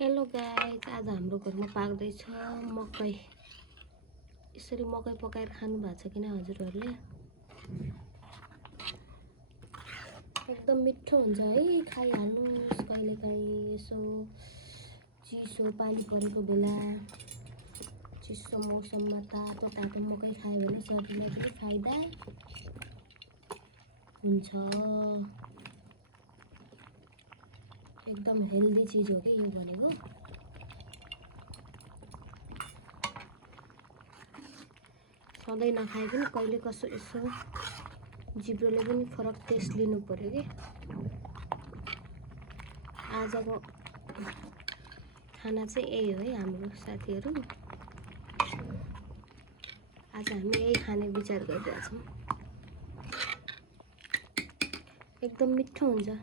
Hello guys, आज हाम्रो घरमा पाक्दैछ मकै। यसरी मकै पकाएर खानु भएको छ कि न हजुरहरूले? एकदम मिठो हुन्छ है, खाइहाल्नुहोस् कहिलेकाहीँ यसो चिसो पानी परेको बेला, चिसो मौसममा तातो तातो मकै खायो भने शरीरलाई धेरै फाइदा हुन्छ। एकदम हेल्दी चीज हो कि यो भनेको। सधैँ नखाए पनि कहिले कसो यसो जिब्रोले पनि फरक टेस्ट लिनु पर्यो कि। आजको खाना चाहिँ यही हो है हाम्रो साथीहरू। आज हामी यही खाने विचार गरिरहेछौँ। एकदम मिठो हुन्छ।